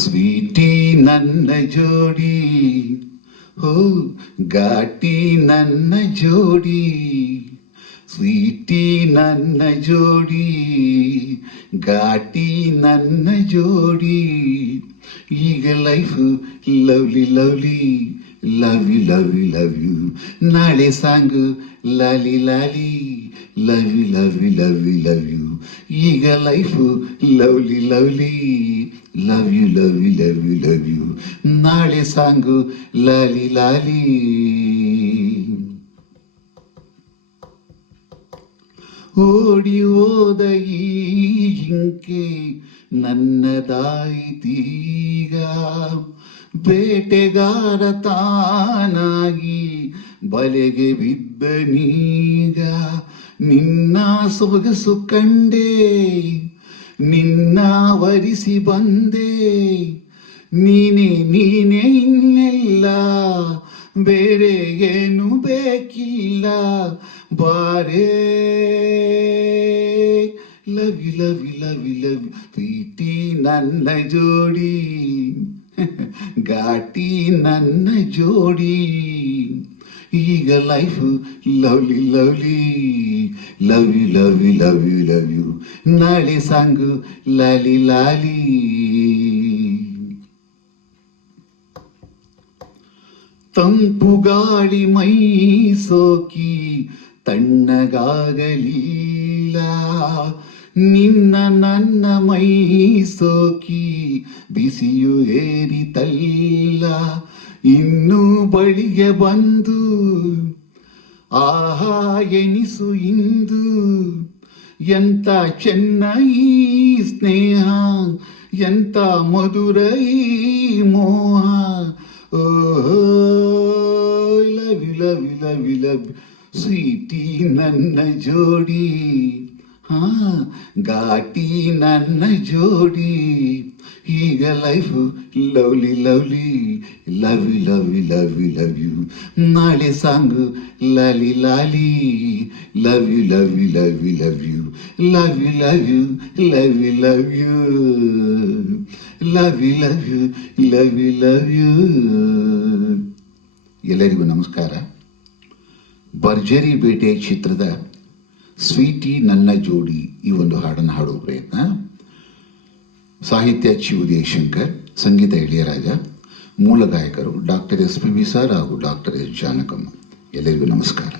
Sweety ನನ್ನ ಜೋಡಿ, ಹೋ ಘಾಟಿ ನನ್ನ ಜೋಡಿ, ಸ್ವೀಟಿ ನನ್ನ ಜೋಡಿ, ಘಾಟಿ ನನ್ನ ಜೋಡಿ. ಈಗ life lovely lovely, love you love you love you. ನಾಳೆ ಸಾಂಗು ಲಾಲಿ ಲಾಲಿ, love you love you love you love you. ಈಗ life lovely lovely, love you love you love you love you. ನಾಳೆ ಸಾಂಗು ಲಾಲಿ ಲಾಲಿ. ಓಡಿ ಹೋದ ಈ ಜಿಂಕೆ ನನ್ನದಾಯಿತೀಗ, ಬೇಟೆಗಾರ ತಾನಾಗಿ ಬಲೆಗೆ ಬಿದ್ದನೀಗ. ನಿನ್ನ ಸೊಗಸು ಕಂಡೆ, ನಿನ್ನ ವರಿಸಿ ಬಂದೆ, ನೀನೇ ನೀನೇ ಇನ್ನೆಲ್ಲ, ಬೇರೆ ಏನು ಬೇಕಿಲ್ಲ. ಬಾರೇ love you love you love you love you. ಪ್ರೀತಿ ನನ್ನ ಜೋಡಿ, ಘಾಟಿ ನನ್ನ ಜೋಡಿ. ಈಗ life lovely lovely, love you love you love you love you. ನಾಳೆ ಸಾಂಗು ಲಾಲಿ ಲಾಲಿ. ತಂಪು ಗಾಳಿ ಮೈ ಸೋಕಿ ತಣ್ಣಗಾಗಲಿಲ್ಲ, ನಿನ್ನ ನನ್ನ ಮೈ ಸೋಕಿ ಬಿಸಿಯು ಏರಿತಲ್ಲ. ಇನ್ನು ಬಳಿಗೆ ಬಂದು ಆಹಾ ಎನಿಸು ಇಂದು, ಎಂತ ಚೆನ್ನ ಈ ಸ್ನೇಹ, ಎಂತ ಮಧುರ ಈ ಮೋಹ. ಓಹೋ love you love you love you love you. Sweetie ನನ್ನ ಜೋಡಿ, ಹಾ ಘಾಟಿ ನನ್ನ ಜೋಡಿ. ಈಗ life lovely lovely, love you love you love you love you. ನಾಳೆ ಸಾಂಗು ಲಾಲಿ ಲಾಲಿ, love you love you love you love you. Love you love you love you love you, love you love you love you love you. ಎಲ್ಲರಿಗೂ ನಮಸ್ಕಾರ. ಭರ್ಜರಿ ಬೇಟೆ ಚಿತ್ರದ Sweety ನನ್ನ ಜೋಡಿ ಈ ಒಂದು ಹಾಡನ್ನು ಹಾಡುವ ಪ್ರಯತ್ನ. ಸಾಹಿತ್ಯ ಚಿ ಉದಯಶಂಕರ್, ಸಂಗೀತ ಇಳೆಯರಾಜ, ಮೂಲ ಗಾಯಕರು doctor S P B sir ಹಾಗೂ ಡಾಕ್ಟರ್ ಎಸ್ ಜಾನಕಮ್ಮ. ಎಲ್ಲರಿಗೂ ನಮಸ್ಕಾರ.